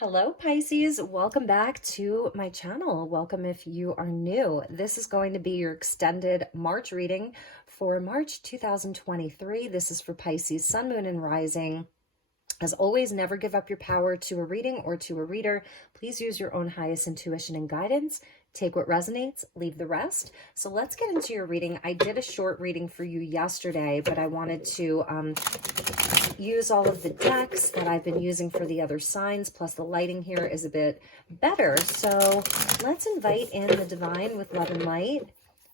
Hello Pisces, welcome back to my channel. Welcome if you are new. This is going to be your extended March reading for March 2023. This is for Pisces, Sun, Moon, and Rising. As always, never give up your power to a reading or to a reader. Please use your own highest intuition and guidance. Take what resonates, leave the rest. So let's get into your reading. I did a short reading for you yesterday, but I wanted to use all of the decks that I've been using for the other signs, plus the lighting here is a bit better. So let's invite in the divine with love and light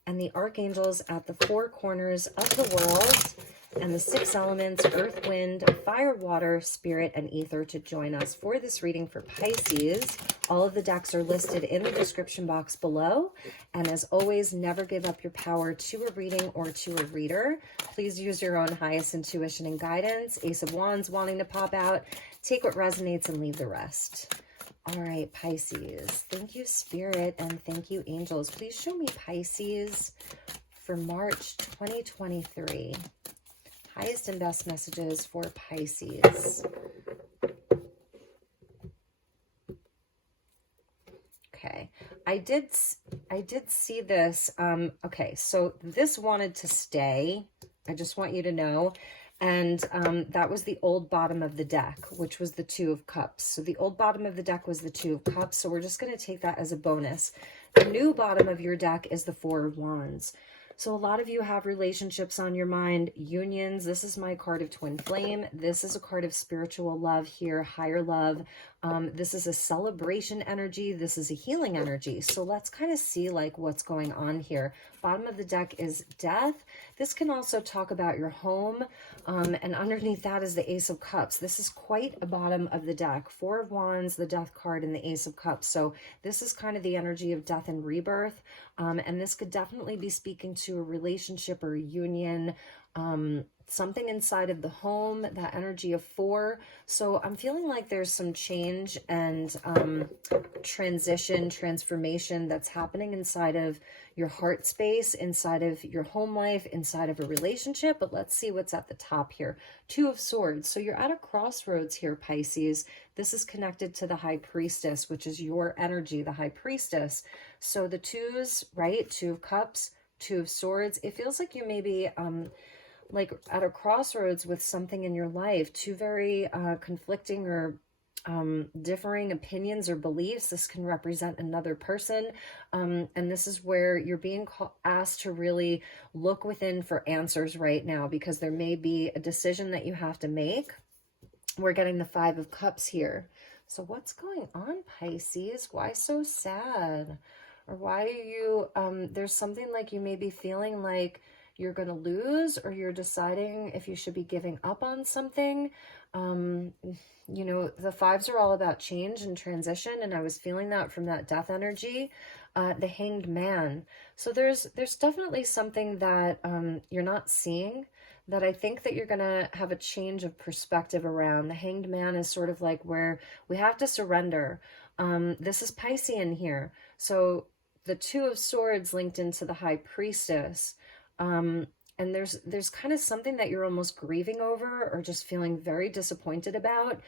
and the archangels at the four corners of the world and the six elements, earth, wind, fire, water, spirit, and ether to join us for this reading for Pisces. All of the decks are listed in the description box below. And as always, never give up your power to a reading or to a reader. Please use your own highest intuition and guidance. Ace of Wands wanting to pop out. Take what resonates and leave the rest. All right, Pisces. Thank you, Spirit, and thank you, angels. Please show me Pisces for March 2023. Highest and best messages for Pisces. Okay, I did see this. Okay, so this wanted to stay. I just want you to know. And that was the old bottom of the deck, which was the Two of Cups. So the old bottom of the deck was the Two of Cups. So we're just going to take that as a bonus. The new bottom of your deck is the Four of Wands. So a lot of you have relationships on your mind, unions. This is my card of twin flame. This is a card of spiritual love here, higher love. This is a celebration energy. This is a healing energy. So let's kind of see like what's going on here. Bottom of the deck is death. This can also talk about your home. And underneath that is the Ace of Cups. This is quite a bottom of the deck. Four of Wands, the Death card, and the Ace of Cups. So this is kind of the energy of death and rebirth. And this could definitely be speaking to a relationship or a union, something inside of the home, that energy of four. So I'm feeling like there's some change and transition, transformation that's happening inside of your heart space, inside of your home life, inside of a relationship. But let's see what's at the top here. Two of Swords. So you're at a crossroads here, Pisces. This is connected to the High Priestess, which is your energy, the High Priestess. So the twos, right? Two of Cups, Two of Swords. It feels like you may be like at a crossroads with something in your life, two very conflicting or differing opinions or beliefs. This can represent another person. And this is where you're being asked to really look within for answers right now, because there may be a decision that you have to make. We're getting the Five of Cups here. So what's going on, Pisces? Why so sad? Or why are you, there's something like you may be feeling like you're going to lose, or you're deciding if you should be giving up on something. You know, the fives are all about change and transition, and I was feeling that from that death energy. The Hanged Man. So there's definitely something that you're not seeing, that I think that you're going to have a change of perspective around. The Hanged Man is sort of like where we have to surrender. This is Piscean here. So the Two of Swords linked into the High Priestess. And there's kind of something that you're almost grieving over, or just feeling very disappointed about.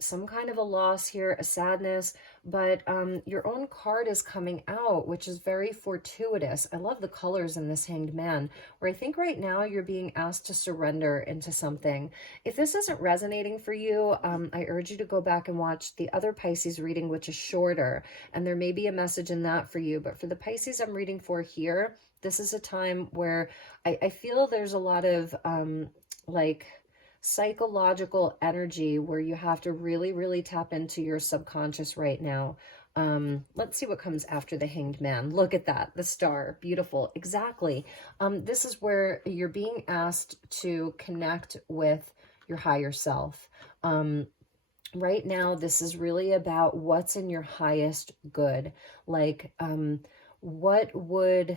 Some kind of a loss here, a sadness, but your own card is coming out, which is very fortuitous. I love the colors in this Hanged Man, where I think right now you're being asked to surrender into something. If this isn't resonating for you, I urge you to go back and watch the other Pisces reading, which is shorter, and there may be a message in that for you. But for the Pisces I'm reading for here, this is a time where I feel there's a lot of like psychological energy where you have to really, really tap into your subconscious right now. Let's see what comes after the Hanged Man. Look at that, the star, beautiful. Exactly. This is where you're being asked to connect with your higher self. Right now, this is really about what's in your highest good. Like, what would,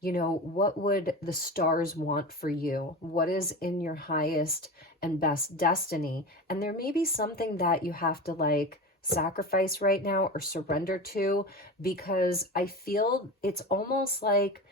you know, what would the stars want for you? What is in your highest and best destiny? And there may be something that you have to like sacrifice right now or surrender to, because I feel it's almost like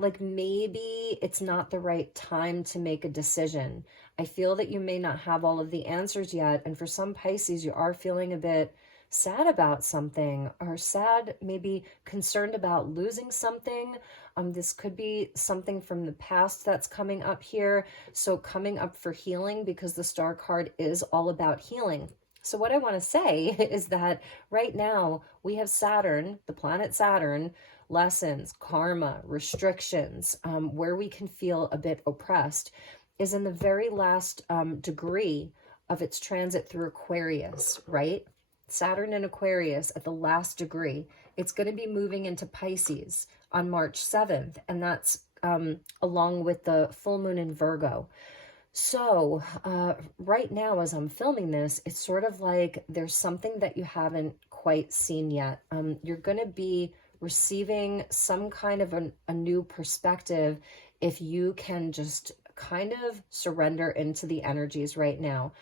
like maybe it's not the right time to make a decision. I feel that you may not have all of the answers yet. And for some Pisces, you are feeling a bit sad about something, or sad, maybe concerned about losing something. This could be something from the past that's coming up here. So coming up for healing, because the Star card is all about healing. So what I want to say is that right now we have Saturn, the planet Saturn, lessons, karma, restrictions, where we can feel a bit oppressed, is in the very last degree of its transit through Aquarius, right? Saturn in Aquarius at the last degree. It's going to be moving into Pisces on March 7th, and that's along with the full moon in Virgo. So right now, as I'm filming this, it's sort of like there's something that you haven't quite seen yet. You're going to be receiving some kind of a new perspective if you can just kind of surrender into the energies right now.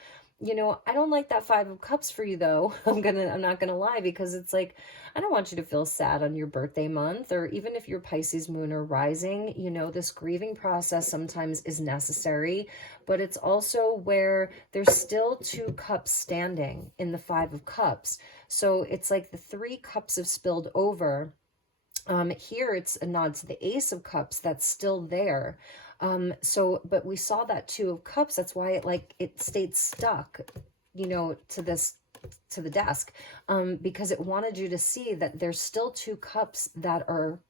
You know, I don't like that Five of Cups for you, though. I'm not gonna lie, because it's like, I don't want you to feel sad on your birthday month, or even if you're Pisces moon or rising. You know, this grieving process sometimes is necessary, but it's also where there's still two cups standing in the Five of Cups. So it's like the three cups have spilled over. Here it's a nod to the Ace of Cups that's still there. But we saw that Two of Cups. That's why it stayed stuck, you know, to the desk, because it wanted you to see that there's still two cups that are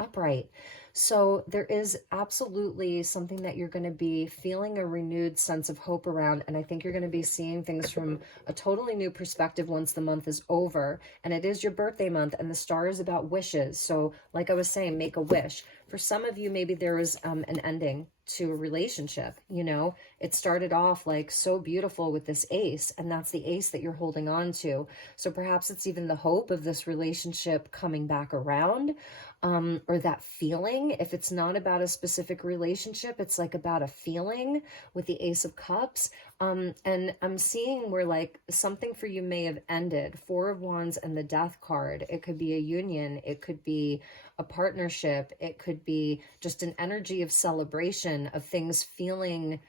upright. So there is absolutely something that you're going to be feeling a renewed sense of hope around. And I think you're going to be seeing things from a totally new perspective once the month is over. And it is your birthday month, and the star is about wishes. So like I was saying, make a wish. For some of you, maybe there was an ending to a relationship. You know, it started off like so beautiful with this ace, and that's the ace that you're holding on to. So perhaps it's even the hope of this relationship coming back around, or that feeling. If it's not about a specific relationship, it's like about a feeling with the Ace of Cups. And I'm seeing where like something for you may have ended. Four of Wands and the Death card. It could be a union. It could be a partnership. It could be just an energy of celebration, of things feeling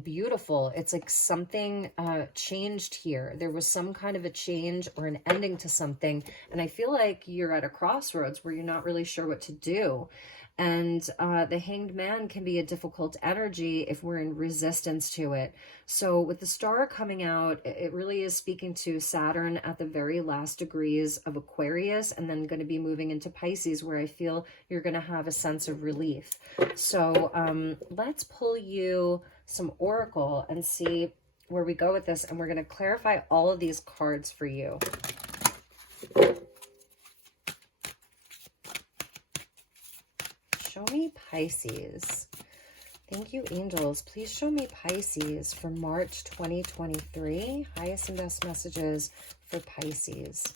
beautiful. It's like something changed here. There was some kind of a change or an ending to something, and I feel like you're at a crossroads where you're not really sure what to do. And the Hanged Man can be a difficult energy if we're in resistance to it. So with the star coming out, it really is speaking to Saturn at the very last degrees of Aquarius, and then going to be moving into Pisces, where I feel you're going to have a sense of relief. So let's pull you some Oracle and see where we go with this. And we're going to clarify all of these cards for you. Show me Pisces. Thank you, angels. Please show me Pisces for March 2023. Highest and best messages for Pisces.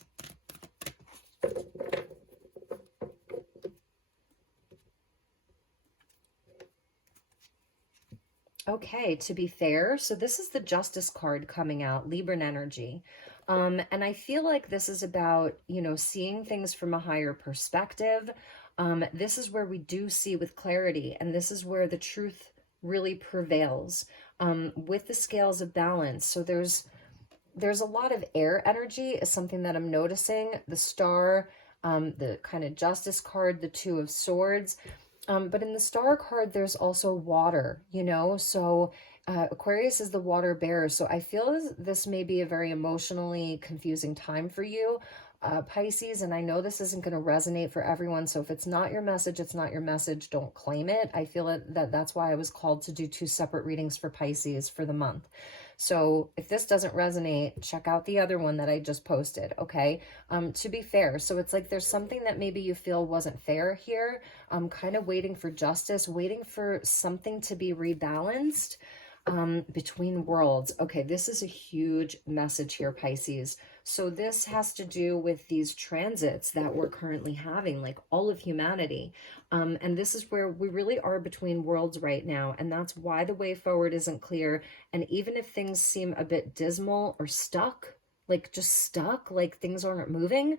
Okay, to be fair, so this is the Justice card coming out, Libran energy. And I feel like this is about, you know, seeing things from a higher perspective. This is where we do see with clarity, and this is where the truth really prevails, with the scales of balance. So there's a lot of air energy is something that I'm noticing. The star, the kind of Justice card, the Two of Swords. But in the star card, there's also water, you know, so Aquarius is the water bearer. So I feel this may be a very emotionally confusing time for you, Pisces. And I know this isn't going to resonate for everyone. So if it's not your message, it's not your message. Don't claim it. I feel that's why I was called to do 2 separate readings for Pisces for the month. So if this doesn't resonate, check out the other one that I just posted, okay? To be fair, so it's like there's something that maybe you feel wasn't fair here. I'm kind of waiting for justice, waiting for something to be rebalanced between worlds. Okay, this is a huge message here, Pisces. So this has to do with these transits that we're currently having, like all of humanity. And this is where we really are between worlds right now. And that's why the way forward isn't clear. And even if things seem a bit dismal or stuck, like just stuck, like things aren't moving,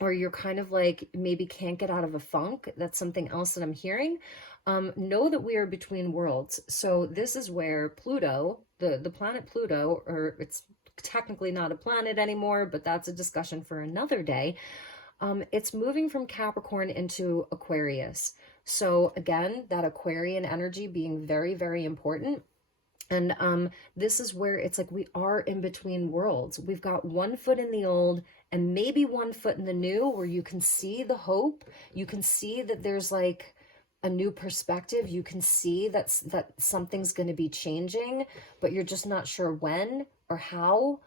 or you're kind of like maybe can't get out of a funk. That's something else that I'm hearing. Know that we are between worlds. So this is where Pluto, the planet Pluto, or it's technically not a planet anymore, but that's a discussion for another day. It's moving from Capricorn into Aquarius. So again, that Aquarian energy being very, very important. And this is where it's like we are in between worlds. We've got one foot in the old and maybe one foot in the new, where you can see the hope. You can see that there's like a new perspective. You can see that something's going to be changing, but you're just not sure when or how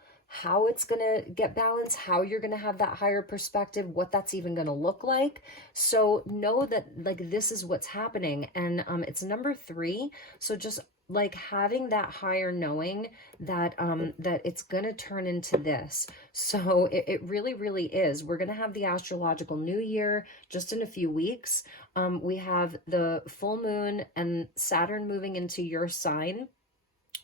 it's going to get balanced, how you're going to have that higher perspective, what that's even going to look like. So know that like this is what's happening. And it's number 3. So just like having that higher knowing that that it's going to turn into this. So it really, really is. We're going to have the astrological new year just in a few weeks. We have the full moon and Saturn moving into your sign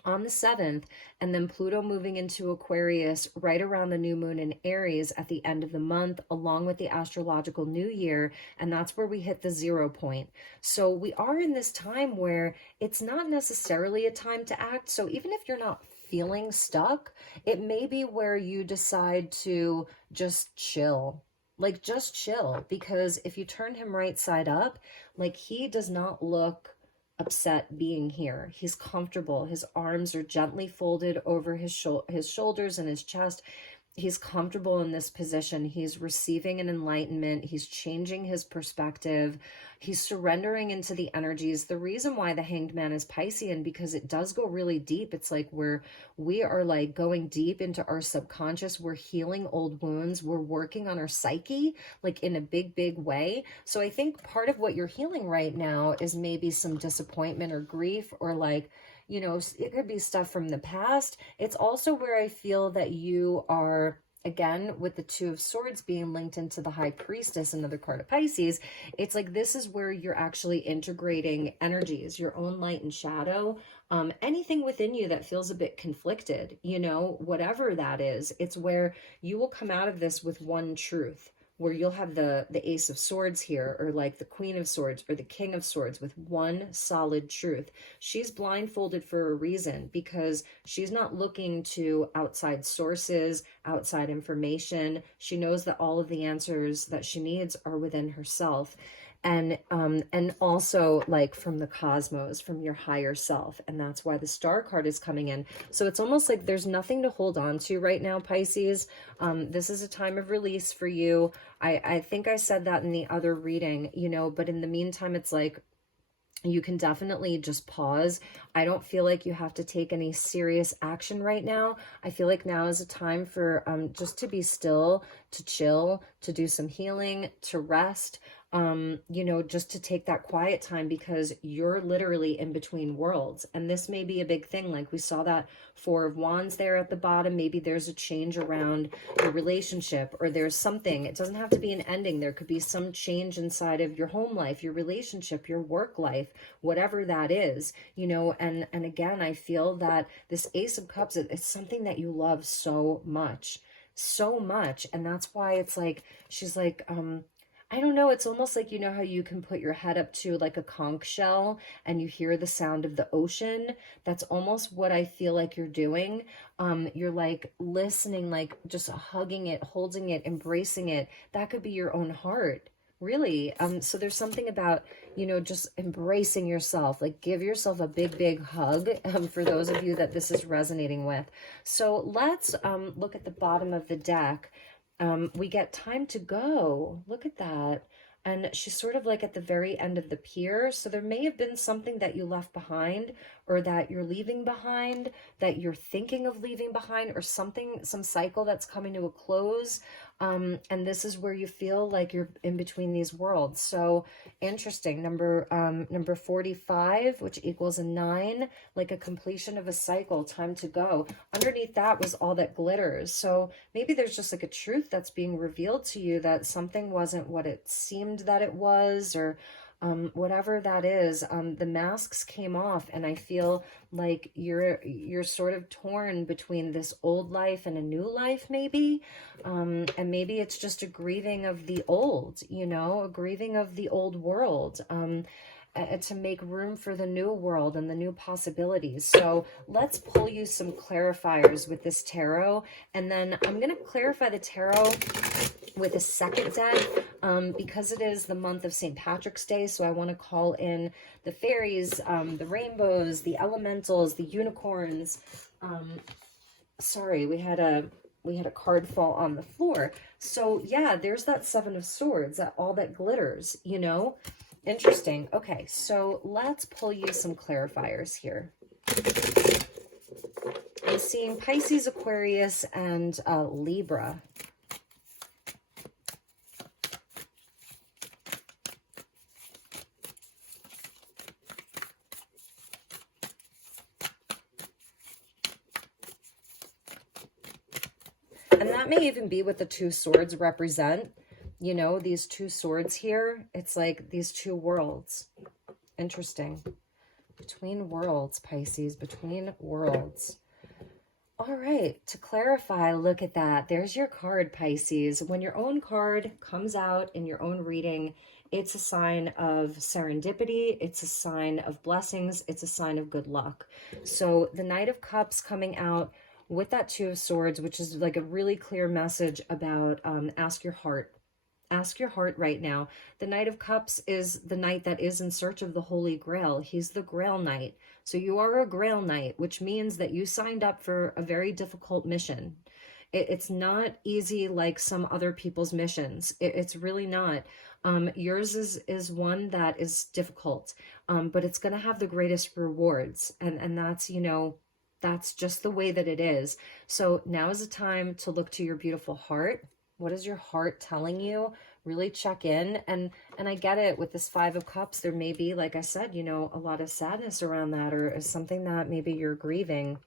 on the 7th, and then Pluto moving into Aquarius right around the new moon in Aries at the end of the month, along with the astrological new year. And that's where we hit the 0 point. So we are in this time where it's not necessarily a time to act. So even if you're not feeling stuck, it may be where you decide to just chill. Like just chill, because if you turn him right side up, like he does not look upset being here. He's comfortable. His arms are gently folded over his shoulders and his chest. He's comfortable in this position. He's receiving an enlightenment. He's changing his perspective. He's surrendering into the energies. The reason why the Hanged Man is Piscean, because it does go really deep. It's like we are like going deep into our subconscious. We're healing old wounds. We're working on our psyche, like in a big, big way. So I think part of what you're healing right now is maybe some disappointment or grief, or like, you know, it could be stuff from the past. It's also where I feel that you are, again, with the 2 of Swords being linked into the High Priestess, another card of Pisces, it's like this is where you're actually integrating energies, your own light and shadow, anything within you that feels a bit conflicted, you know, whatever that is. It's where you will come out of this with one truth, where you'll have the Ace of Swords here, or like the Queen of Swords or the King of Swords, with one solid truth. She's blindfolded for a reason, because she's not looking to outside sources, outside information. She knows that all of the answers that she needs are within herself. And also like from the cosmos, from your higher self. And that's why the Star card is coming in. So it's almost like there's nothing to hold on to right now, Pisces. This is a time of release for you. I think I said that in the other reading, you know, but in the meantime, it's like, you can definitely just pause. I don't feel like you have to take any serious action right now. I feel like now is a time for just to be still, to chill, to do some healing, to rest, you know, just to take that quiet time, because you're literally in between worlds. And this may be a big thing. Like we saw that 4 of Wands there at the bottom. Maybe there's a change around your relationship, or there's something. It doesn't have to be an ending. There could be some change inside of your home life, your relationship, your work life, whatever that is, you know. And again, I feel that this Ace of Cups, it's something that you love so much, so much. And that's why it's like, she's like, I don't know, it's almost like, you know how you can put your head up to like a conch shell and you hear the sound of the ocean? That's almost what I feel like you're doing. You're like listening, like just hugging it, holding it, embracing it. That could be your own heart, really. So there's something about, you know, just embracing yourself, like give yourself a big, big hug, for those of you that this is resonating with. So let's look at the bottom of the deck. We get time to go. Look at that. And she's sort of like at the very end of the pier. So there may have been something that you left behind, or that you're leaving behind, that you're thinking of leaving behind, or something, some cycle that's coming to a close. And this is where you feel like you're in between these worlds. So interesting. Number 45, which equals a 9, like a completion of a cycle, time to go. Underneath that was all that glitters. So maybe there's just like a truth that's being revealed to you, that something wasn't what it seemed that it was, or whatever that is, the masks came off, and I feel like you're sort of torn between this old life and a new life, maybe. And maybe it's just a grieving of the old, you know, a grieving of the old world. To make room for the new world and the new possibilities. So let's pull you some clarifiers with this tarot, and then I'm going to clarify the tarot with a second deck, because it is the month of St. Patrick's Day. So I want to call in the fairies, the rainbows, the elementals, the unicorns. Sorry, we had a card fall on the floor. So yeah, there's that Seven of Swords, that all that glitters, you know. Interesting. Okay, so let's pull you some clarifiers here. I'm seeing Pisces, Aquarius, and Libra. And that may even be what the two swords represent. You know, these two swords here, it's like these two worlds. Interesting. Between worlds, Pisces, between worlds. All right, to clarify, look at that. There's your card, Pisces. When your own card comes out in your own reading, it's a sign of serendipity. It's a sign of blessings. It's a sign of good luck. So the Knight of Cups coming out with that Two of Swords, which is like a really clear message about ask your heart. Ask your heart right now. The Knight of Cups is the knight that is in search of the Holy Grail. He's the Grail Knight. So you are a Grail Knight, which means that you signed up for a very difficult mission. It's not easy like some other people's missions. It's really not. Yours is one that is difficult, but it's going to have the greatest rewards. And that's, you know, that's just the way that it is. So now is the time to look to your beautiful heart. What is your heart telling you? Really check in. And I get it with this Five of Cups. There may be, like I said, you know, a lot of sadness around that, or something that maybe you're grieving,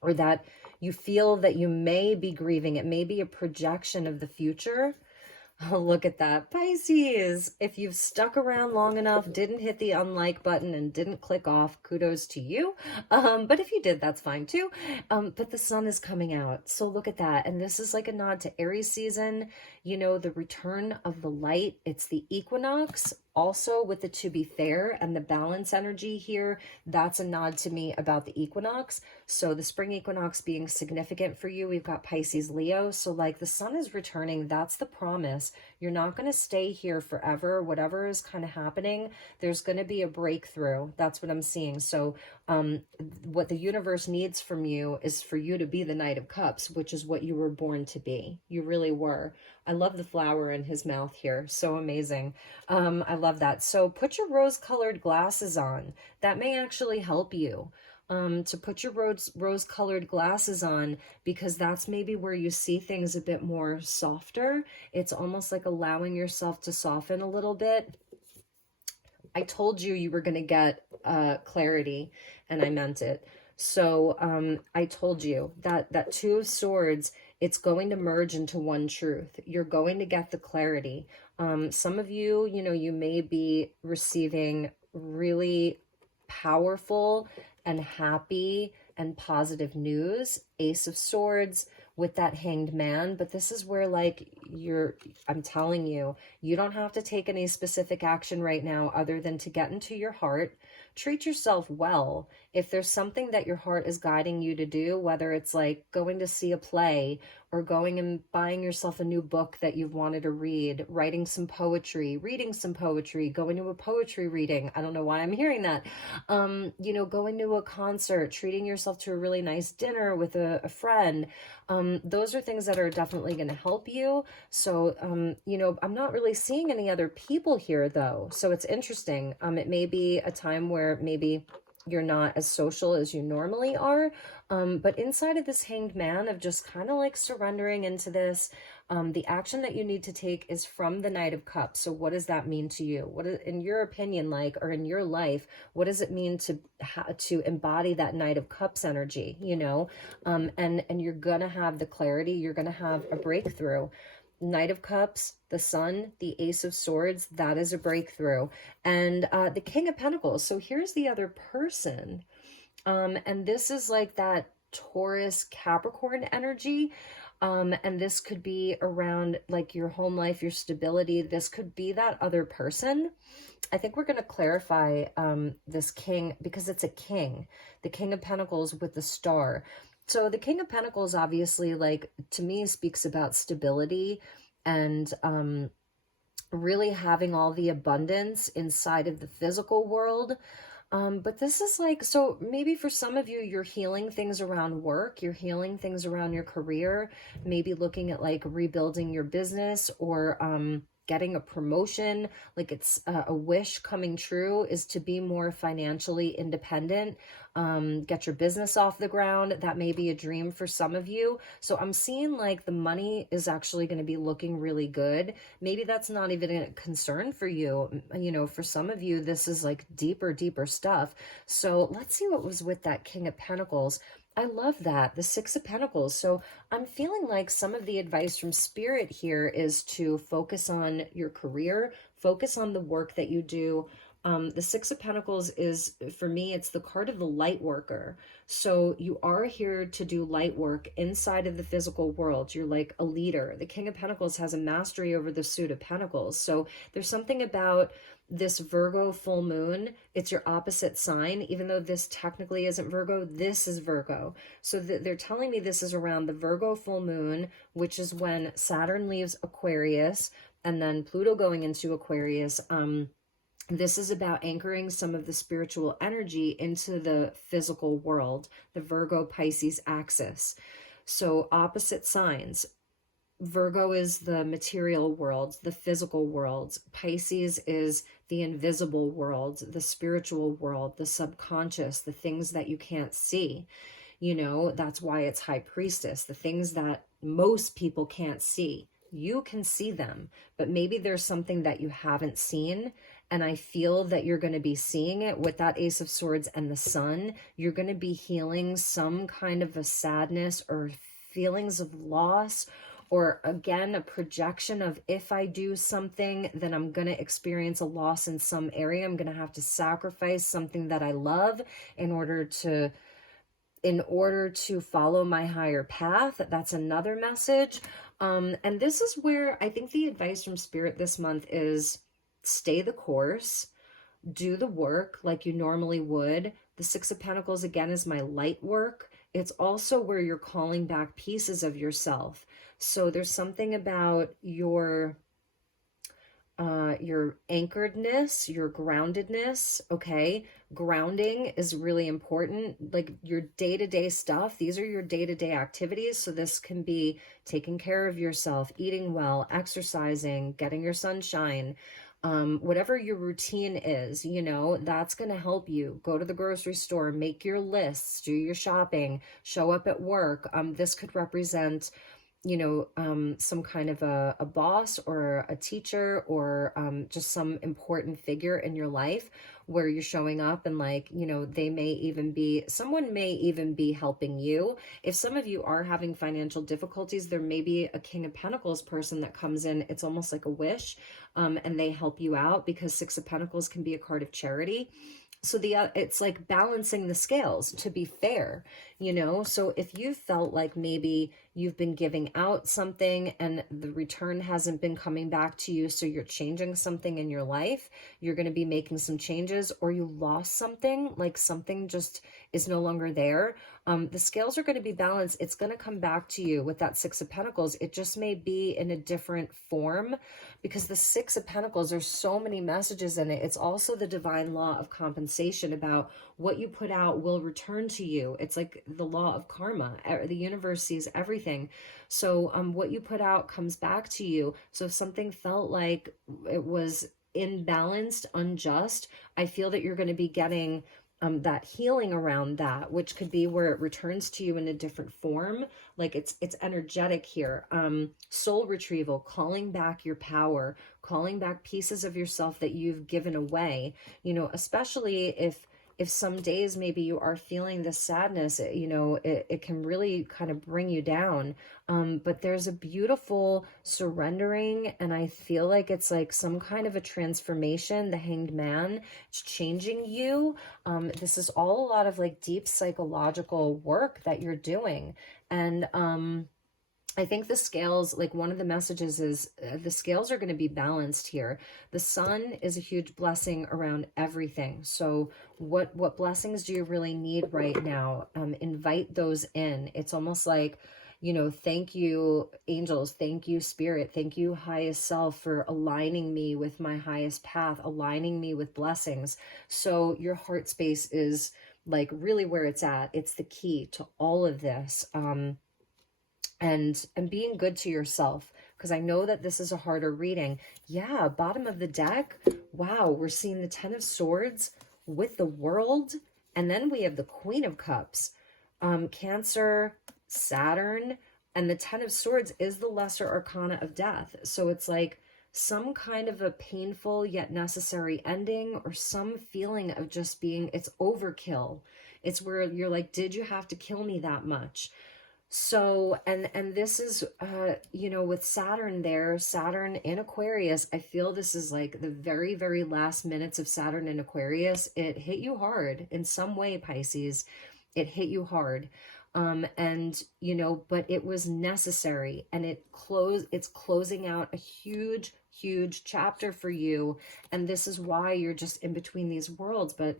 or that you feel that you may be grieving. It may be a projection of the future. Oh, look at that, Pisces. If you've stuck around long enough, didn't hit the unlike button and didn't click off, kudos to you. But if you did, that's fine too. But the sun is coming out. So look at that. And this is like a nod to Aries season, you know, the return of the light. It's the equinox. Also with the to be fair and the balance energy here, that's a nod to me about the equinox. So the spring equinox being significant for you, we've got Pisces, Leo. So like the sun is returning, that's the promise. You're not going to stay here forever. Whatever is kind of happening, there's going to be a breakthrough. That's what I'm seeing. So what the universe needs from you is for you to be the Knight of Cups, which is what you were born to be. You really were. I love the flower in his mouth here. So amazing. I love that. So put your rose-colored glasses on. That may actually help you. To put your rose-colored glasses on, because that's maybe where you see things a bit more softer. It's almost like allowing yourself to soften a little bit. I told you you were going to get clarity, and I meant it. So I told you that Two of Swords, it's going to merge into one truth. You're going to get the clarity. Some of you, you know, you may be receiving really powerful and happy and positive news. Ace of Swords with that Hanged Man. But this is where, like, I'm telling you, you don't have to take any specific action right now other than to get into your heart. Treat yourself well. If there's something that your heart is guiding you to do, whether it's like going to see a play or going and buying yourself a new book that you've wanted to read, writing some poetry, reading some poetry, going to a poetry reading. I don't know why I'm hearing that. You know, going to a concert, treating yourself to a really nice dinner with a friend. Those are things that are definitely going to help you. So, you know, I'm not really seeing any other people here though. So it's interesting. It may be a time where maybe you're not as social as you normally are. But inside of this Hanged Man of just kind of like surrendering into this, the action that you need to take is from the Knight of Cups. So what does that mean to you? What is, in your opinion, like, or in your life, what does it mean to embody that Knight of Cups energy, you know? And you're going to have the clarity, you're going to have a breakthrough. Knight of Cups, the Sun, the Ace of Swords, that is a breakthrough. And the King of Pentacles. So here's the other person. And this is like that Taurus Capricorn energy. And this could be around like your home life, your stability. This could be that other person. I think we're going to clarify this king because it's a king, the King of Pentacles with the star. So the King of Pentacles, obviously, like to me, speaks about stability and really having all the abundance inside of the physical world. But this is like, so maybe for some of you, you're healing things around work, you're healing things around your career, maybe looking at like rebuilding your business or getting a promotion. Like it's a wish coming true is to be more financially independent, get your business off the ground. That may be a dream for some of you. So I'm seeing like the money is actually going to be looking really good. Maybe that's not even a concern for you. You know, for some of you, this is like deeper stuff. So let's see what was with that King of Pentacles. I love that, the Six of Pentacles. So I'm feeling like some of the advice from Spirit here is to focus on your career, focus on the work that you do. The Six of Pentacles is, for me, it's the card of the light worker. So you are here to do light work inside of the physical world. You're like a leader. The King of Pentacles has a mastery over the Suit of Pentacles. So there's something about this Virgo full moon. It's your opposite sign, even though this technically isn't Virgo, this is Virgo. So they're telling me this is around the Virgo full moon, which is when Saturn leaves Aquarius and then Pluto going into Aquarius. This is about anchoring some of the spiritual energy into the physical world, the Virgo Pisces axis. So opposite signs. Virgo is the material world, the physical world. Pisces is the invisible world, the spiritual world, the subconscious, the things that you can't see. You know, that's why it's High Priestess, the things that most people can't see. You can see them, but maybe there's something that you haven't seen. And I feel that you're going to be seeing it with that Ace of Swords and the Sun. You're going to be healing some kind of a sadness or feelings of loss, or again, a projection of if I do something, then I'm going to experience a loss in some area. I'm going to have to sacrifice something that I love in order to follow my higher path. That's another message. And this is where I think the advice from Spirit this month is stay the course, do the work like you normally would. The Six of Pentacles, again, is my light work. It's also where you're calling back pieces of yourself. So there's something about your anchoredness, your groundedness, okay? Grounding is really important. Like your day-to-day stuff, these are your day-to-day activities. So this can be taking care of yourself, eating well, exercising, getting your sunshine, whatever your routine is, you know, that's going to help you. Go to the grocery store, make your lists, do your shopping, show up at work. This could represent, you know, some kind of a boss or a teacher or just some important figure in your life where you're showing up and like, you know, someone may even be helping you. If some of you are having financial difficulties, there may be a King of Pentacles person that comes in. It's almost like a wish, and they help you out because Six of Pentacles can be a card of charity. So it's like balancing the scales to be fair, you know? So if you felt like maybe you've been giving out something and the return hasn't been coming back to you, so you're changing something in your life, you're going to be making some changes, or you lost something, like something just is no longer there. The scales are going to be balanced. It's going to come back to you with that Six of Pentacles. It just may be in a different form because the Six of Pentacles, there's so many messages in it. It's also the divine law of compensation about what you put out will return to you. It's like the law of karma. The universe sees everything. So what you put out comes back to you. So if something felt like it was imbalanced, unjust, I feel that you're going to be getting that healing around that, which could be where it returns to you in a different form. Like it's energetic here. Soul retrieval, calling back your power, calling back pieces of yourself that you've given away, you know, especially if if some days maybe you are feeling this sadness, you know, it can really kind of bring you down. But there's a beautiful surrendering, and I feel like it's like some kind of a transformation. The Hanged Man, it's changing you. This is all a lot of like deep psychological work that you're doing. And I think the scales, like one of the messages is the scales are going to be balanced here. The sun is a huge blessing around everything. So what blessings do you really need right now? Invite those in. It's almost like, you know, thank you, angels. Thank you, spirit. Thank you, highest self, for aligning me with my highest path, aligning me with blessings. So your heart space is like really where it's at. It's the key to all of this. And being good to yourself, because I know that this is a harder reading. Yeah, bottom of the deck, wow, we're seeing the Ten of Swords with the World, and then we have the Queen of Cups, Cancer, Saturn, and the Ten of Swords is the lesser arcana of death. So it's like some kind of a painful yet necessary ending, or some feeling of just being, it's overkill. It's where you're like, did you have to kill me that much? So, and this is, you know, with Saturn there, Saturn in Aquarius, I feel this is like the very, very last minutes of Saturn in Aquarius. It hit you hard in some way, Pisces. It hit you hard. And, you know, but it was necessary, and it's closing out a huge, huge chapter for you. And this is why you're just in between these worlds. But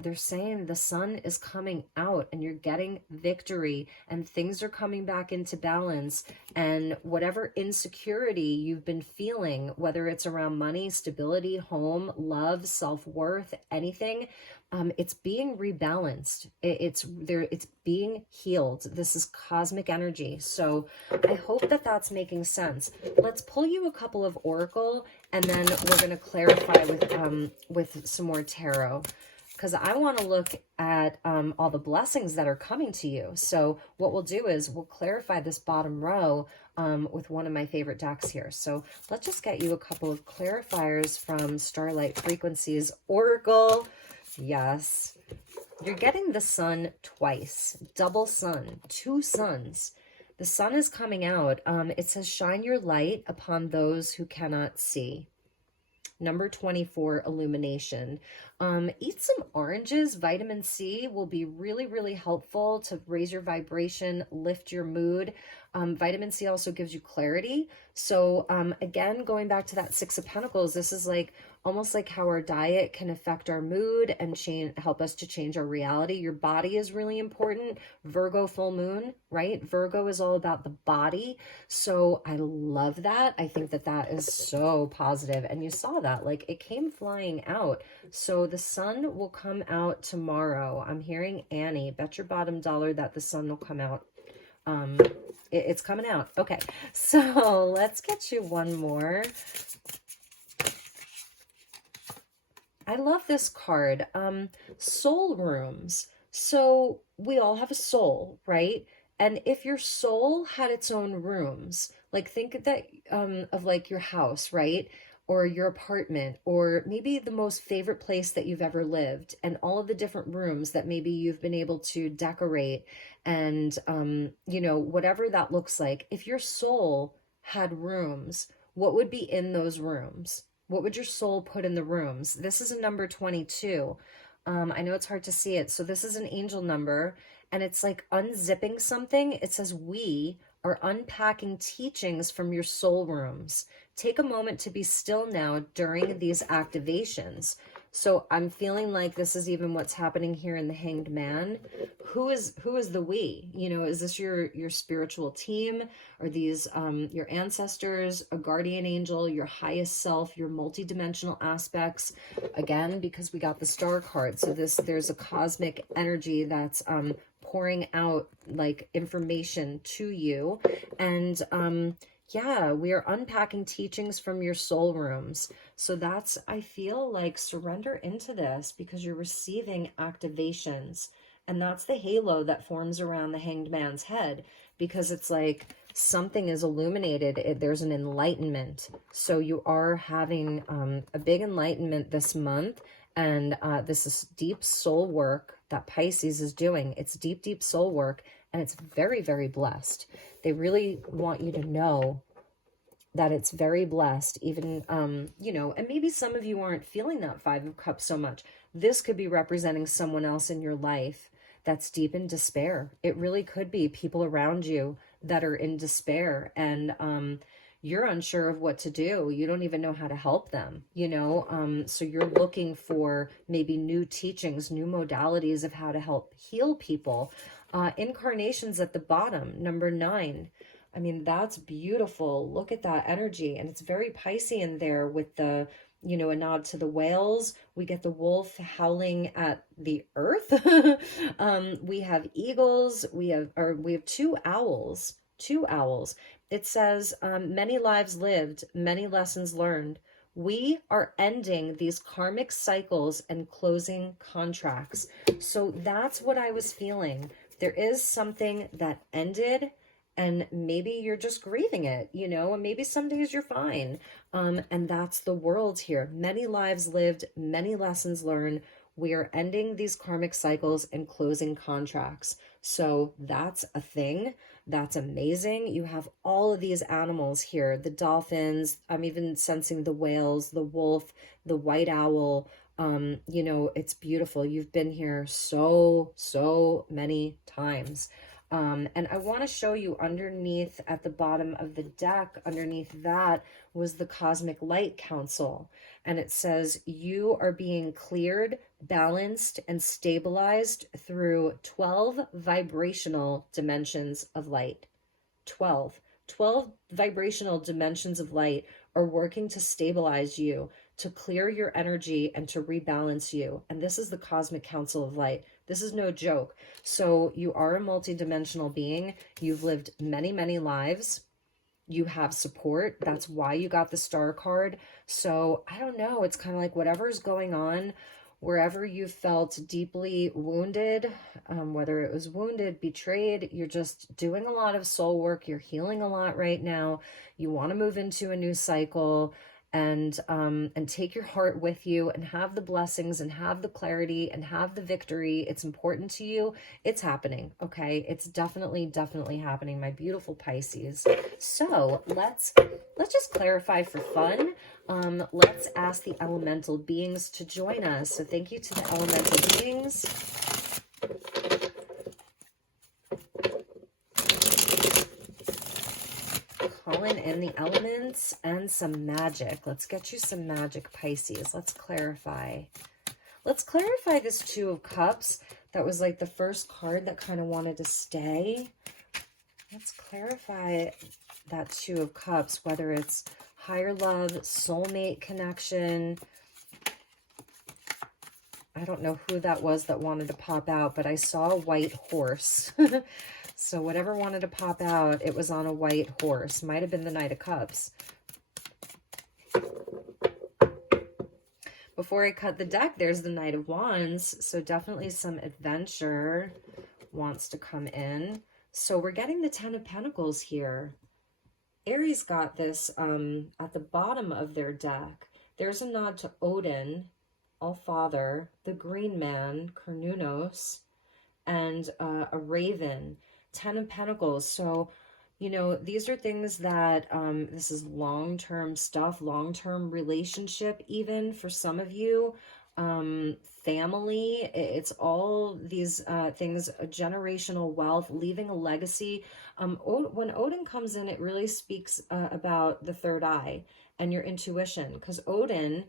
they're saying the sun is coming out and you're getting victory, and things are coming back into balance, and whatever insecurity you've been feeling, whether it's around money, stability, home, love, self-worth, anything, it's being rebalanced. It's being healed. This is cosmic energy. So I hope that that's making sense. Let's pull you a couple of oracle, and then we're going to clarify with some more tarot, because I want to look at all the blessings that are coming to you. So what we'll do is we'll clarify this bottom row with one of my favorite decks here. So let's just get you a couple of clarifiers from Starlight Frequencies Oracle. Yes, you're getting the sun twice, double sun, two suns. The sun is coming out. It says, shine your light upon those who cannot see. Number 24, illumination. Eat some oranges. Vitamin C will be really, really helpful to raise your vibration, lift your mood. Vitamin C also gives you clarity. So again, going back to that Six of Pentacles, this is like almost like how our diet can affect our mood and help us to change our reality. Your body is really important. Virgo full moon, right? Virgo is all about the body. So I love that. I think that that is so positive. And you saw that, like it came flying out. So the sun will come out tomorrow. I'm hearing Annie, bet your bottom dollar that the sun will come out. It's coming out. Okay, so let's get you one more. I love this card. Soul rooms. So we all have a soul, right? And if your soul had its own rooms, like think of that of like your house, right? Or your apartment, or maybe the most favorite place that you've ever lived, and all of the different rooms that maybe you've been able to decorate, and you know, whatever that looks like. If your soul had rooms, what would be in those rooms? What would your soul put in the rooms? This is a number 22. I know it's hard to see it. So this is an angel number, and it's like unzipping something. It says, we are unpacking teachings from your soul rooms. Take a moment to be still now during these activations. So I'm feeling like this is even what's happening here in the Hanged Man. Who is the we? You know, is this your spiritual team? Are these your ancestors, a guardian angel, your highest self, your multidimensional aspects? Again, because we got the star card. So there's a cosmic energy that's pouring out like information to you. And yeah, we are unpacking teachings from your soul rooms. So that's, I feel like, surrender into this, because you're receiving activations. And that's the halo that forms around the Hanged Man's head, because it's like something is illuminated. There's an enlightenment. So you are having a big enlightenment this month. And this is deep soul work that Pisces is doing. It's deep, deep soul work, and it's very, very blessed. They really want you to know that it's very blessed, even, you know, and maybe some of you aren't feeling that Five of Cups so much. This could be representing someone else in your life that's deep in despair. It really could be people around you that are in despair, and you're unsure of what to do. You don't even know how to help them, you know? So you're looking for maybe new teachings, new modalities of how to help heal people. Incarnations at the bottom, number 9. I mean, that's beautiful. Look at that energy. And it's very Piscean there with the, you know, a nod to the whales. We get the wolf howling at the earth. We have eagles. We have two owls. Two owls. It says, many lives lived, many lessons learned. We are ending these karmic cycles and closing contracts. So that's what I was feeling. There is something that ended, and maybe you're just grieving it, you know, and maybe some days you're fine. And that's the world here. Many lives lived, many lessons learned. We are ending these karmic cycles and closing contracts. So that's a thing. That's amazing. You have all of these animals here, the dolphins. I'm even sensing the whales, the wolf, the white owl. You know, it's beautiful. You've been here so many times. And I want to show you underneath at the bottom of the deck, underneath that was the Cosmic Light Council. And it says, you are being cleared, balanced, and stabilized through 12 vibrational dimensions of light. 12 vibrational dimensions of light are working to stabilize you, to clear your energy, and to rebalance you. And this is the Cosmic Council of Light. This is no joke. So you are a multidimensional being. You've lived many lives. You have support. That's why you got the Star card. So I don't know. It's kind of like whatever's going on, wherever you felt deeply wounded, whether it was wounded, betrayed, you're just doing a lot of soul work. You're healing a lot right now. You want to move into a new cycle, and take your heart with you, and have the blessings, and have the clarity, and have the victory. It's important to you. It's happening. Okay. It's definitely happening, my beautiful Pisces. So let's just clarify for fun. Let's ask the elemental beings to join us. So thank you to the elemental beings. Calling in the elements and some magic. Let's get you some magic, Pisces. Let's clarify. Let's clarify this Two of Cups. That was like the first card that kind of wanted to stay. Let's clarify that Two of Cups, whether it's higher love, soulmate connection. I don't know who that was that wanted to pop out, but I saw a white horse. So whatever wanted to pop out, it was on a white horse. Might have been the Knight of Cups. Before I cut the deck, there's the Knight of Wands. So definitely some adventure wants to come in. So we're getting the Ten of Pentacles here. Aries got this at the bottom of their deck. There's a nod to Odin, All-Father, the Green Man, Cernunnos, and a raven. Ten of Pentacles. So, you know, these are things that, this is long-term stuff, long-term relationship, even for some of you, family. It's all these things, generational wealth, leaving a legacy. When Odin comes in, it really speaks about the third eye and your intuition, because Odin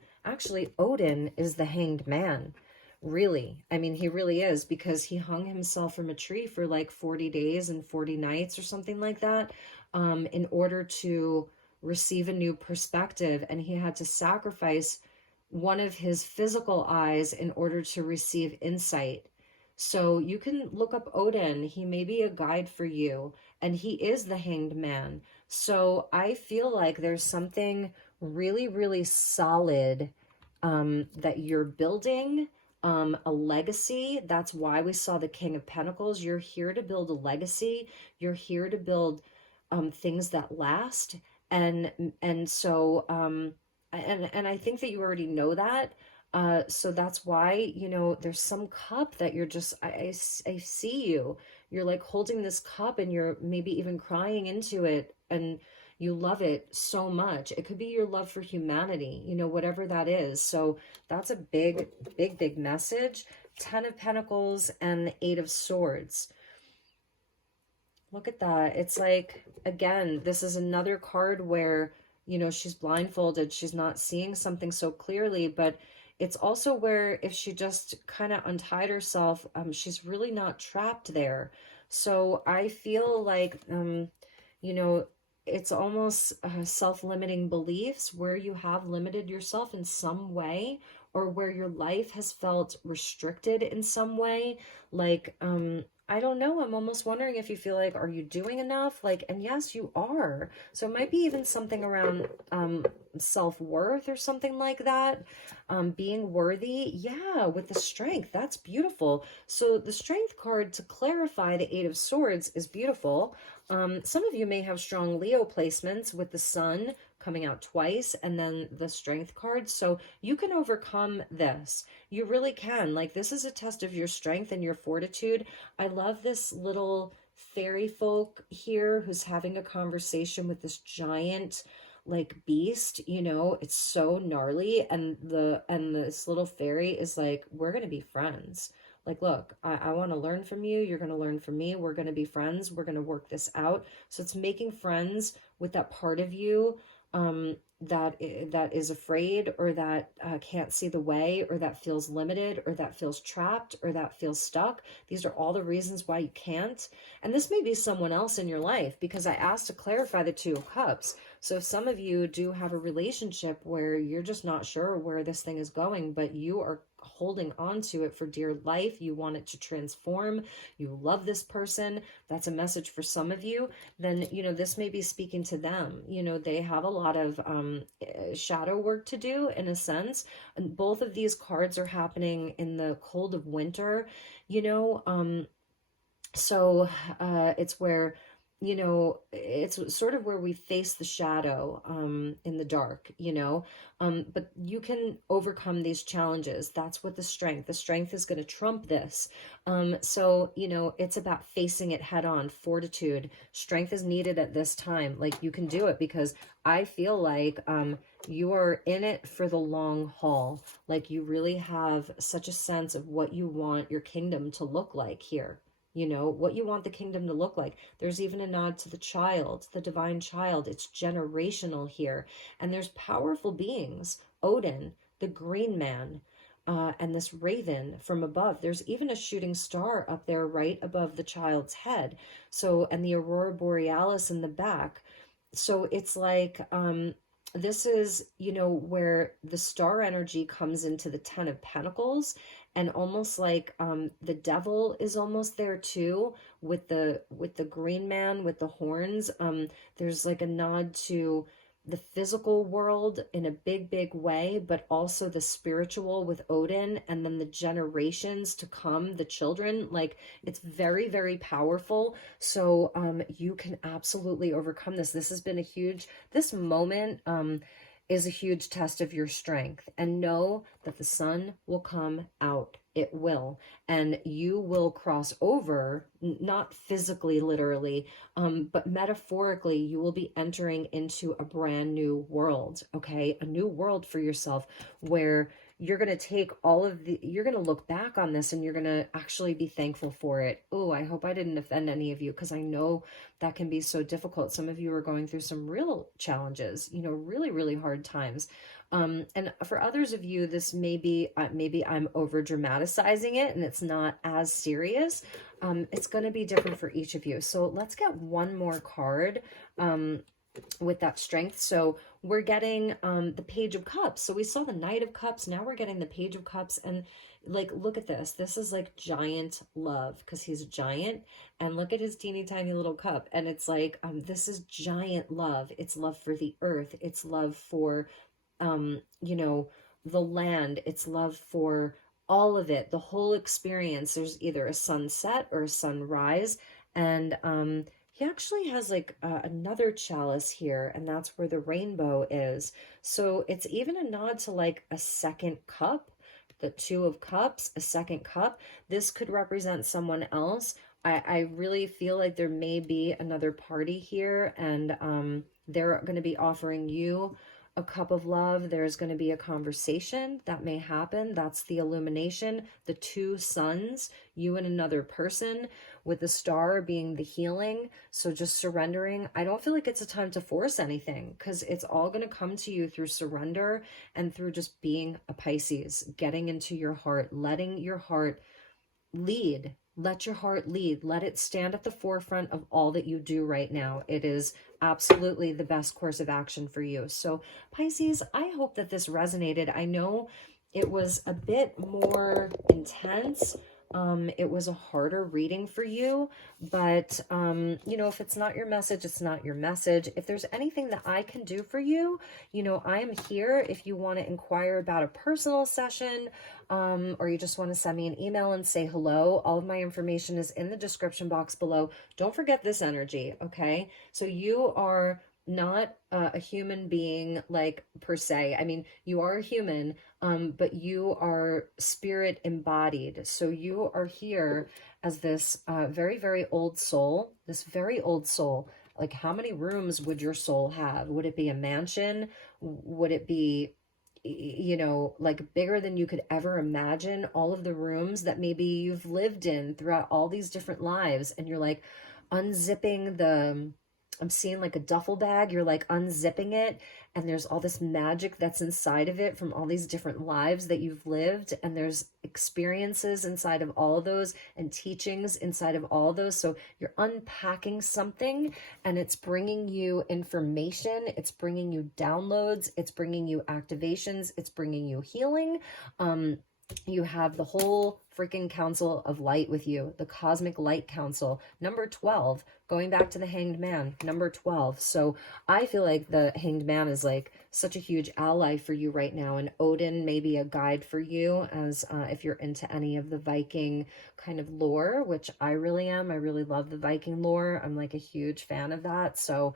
is the Hanged Man. Really, I mean, he really is, because he hung himself from a tree for like 40 days and 40 nights or something like that, in order to receive a new perspective. And he had to sacrifice one of his physical eyes in order to receive insight. So you can look up Odin. He may be a guide for you, and he is the Hanged Man. So I feel like there's something really solid that you're building. A legacy. That's why we saw the King of Pentacles. You're here to build a legacy. You're here to build things that last. And so and I think that you already know that. So that's why, you know, there's some cup that you're just, I see you. You're like holding this cup and you're maybe even crying into it, and you love it so much. It could be your love for humanity, you know, whatever that is. So that's a big, big, big message. Ten of Pentacles and the Eight of Swords. Look at that. It's like, again, this is another card where, you know, she's blindfolded. She's not seeing something so clearly, but it's also where if she just kind of untied herself, she's really not trapped there. So I feel like, you know, it's almost self-limiting beliefs where you have limited yourself in some way, or where your life has felt restricted in some way. Like, I don't know. I'm almost wondering if you feel like, are you doing enough? Like, and yes, you are. So it might be even something around self-worth or something like that. Being worthy. Yeah, with the Strength. That's beautiful. So the Strength card, to clarify, the Eight of Swords is beautiful. Some of you may have strong Leo placements with the Sun coming out twice and then the Strength card. So you can overcome this. You really can. Like, this is a test of your strength and your fortitude. I love this little fairy folk here who's having a conversation with this giant like beast, you know. It's so gnarly, and this little fairy is like, we're gonna be friends. Like, look, I want to learn from you, you're going to learn from me, we're going to be friends, we're going to work this out. So it's making friends with that part of you that is afraid, or that can't see the way, or that feels limited, or that feels trapped, or that feels stuck. These are all the reasons why you can't. And this may be someone else in your life, because I asked to clarify the Two of Cups. So if some of you do have a relationship where you're just not sure where this thing is going, but you are holding on to it for dear life, you want it to transform, you love this person, that's a message for some of you, then, you know, this may be speaking to them. You know, they have a lot of shadow work to do, in a sense. And both of these cards are happening in the cold of winter, you know. So it's where, you know, it's sort of where we face the shadow in the dark, you know. But you can overcome these challenges. That's what the strength is going to trump this. So, you know, it's about facing it head on. Fortitude, strength is needed at this time. Like, you can do it, because I feel like you are in it for the long haul. Like, you really have such a sense of what you want your kingdom to look like here. You know, what you want the kingdom to look like. There's even a nod to the child, the divine child. It's generational here. And there's powerful beings. Odin, the green man, and this raven from above. There's even a shooting star up there right above the child's head. So, and the aurora borealis in the back. So it's like, this is, you know, where the star energy comes into the Ten of Pentacles, and almost like the devil is almost there too, with the green man with the horns. There's like a nod to the physical world in a big, big way, but also the spiritual with Odin, and then the generations to come, the children. Like, it's very, very powerful. So you can absolutely overcome this. This has been a huge, this moment is a huge test of your strength. And know that the sun will come out. It will. And you will cross over, not physically, literally, but metaphorically. You will be entering into a brand new world, okay? A new world for yourself, where you're going to take all of the, you're going to look back on this and you're going to actually be thankful for it. Oh, I hope I didn't offend any of you, because I know that can be so difficult. Some of you are going through some real challenges, you know, really, really hard times. And for others of you, this may be, maybe I'm over dramatizing it and it's not as serious. It's going to be different for each of you. So let's get one more card with that strength. So we're getting the Page of Cups. So we saw the Knight of Cups. Now we're getting the Page of Cups. And like, look at this. This is like giant love, because he's a giant. And look at his teeny tiny little cup. And it's like, this is giant love. It's love for the earth. It's love for you know, the land. It's love for all of it, the whole experience. There's either a sunset or a sunrise. And he actually has like another chalice here, and that's where the rainbow is. So it's even a nod to like a second cup. the Two of Cups, a second cup. This could represent someone else. I really feel like there may be another party here, and they're going to be offering you a cup of love. There's going to be a conversation that may happen. That's the illumination. The two suns, you and another person, with the star being the healing. So just surrendering. I don't feel like it's a time to force anything, because it's all going to come to you through surrender and through just being a Pisces, getting into your heart, letting your heart lead. Let your heart lead. Let it stand at the forefront of all that you do right now. It is absolutely the best course of action for you. So Pisces, I hope that this resonated. I know it was a bit more intense. It was a harder reading for you, but you know, if it's not your message, it's not your message. If there's anything that I can do for you, you know, I am here. If you want to inquire about a personal session, or you just want to send me an email and say hello, all of my information is in the description box below. Don't forget this energy, okay? So you are not a human being, like, per se. I mean, you are a human, but you are spirit embodied. So you are here as this very, very old soul, this very old soul. Like, how many rooms would your soul have? Would it be a mansion? Would it be, you know, like bigger than you could ever imagine? All of the rooms that maybe you've lived in throughout all these different lives, and you're like unzipping the, I'm seeing like a duffel bag, you're like unzipping it, and there's all this magic that's inside of it from all these different lives that you've lived, and there's experiences inside of all of those and teachings inside of all of those. So you're unpacking something, and it's bringing you information, it's bringing you downloads, it's bringing you activations, it's bringing you healing. You have the whole freaking Council of Light with you, the Cosmic Light Council, number 12, going back to the Hanged Man, number 12. So I feel like the Hanged Man is like such a huge ally for you right now, and Odin may be a guide for you, as if you're into any of the Viking kind of lore, which I really am. I really love the Viking lore. I'm like a huge fan of that. So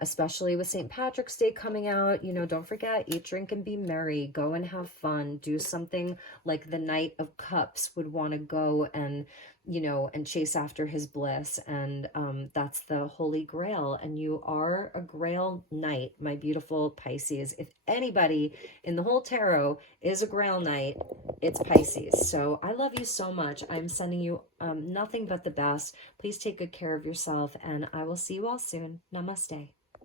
especially with St. Patrick's Day coming out, you know, don't forget, eat, drink, and be merry. Go and have fun. Do something like the Knight of Cups would want to go and, you know, and chase after his bliss. And that's the Holy Grail. And you are a Grail Knight, my beautiful Pisces. If anybody in the whole tarot is a Grail Knight, it's Pisces. So I love you so much. I'm sending you nothing but the best. Please take good care of yourself, and I will see you all soon. Namaste.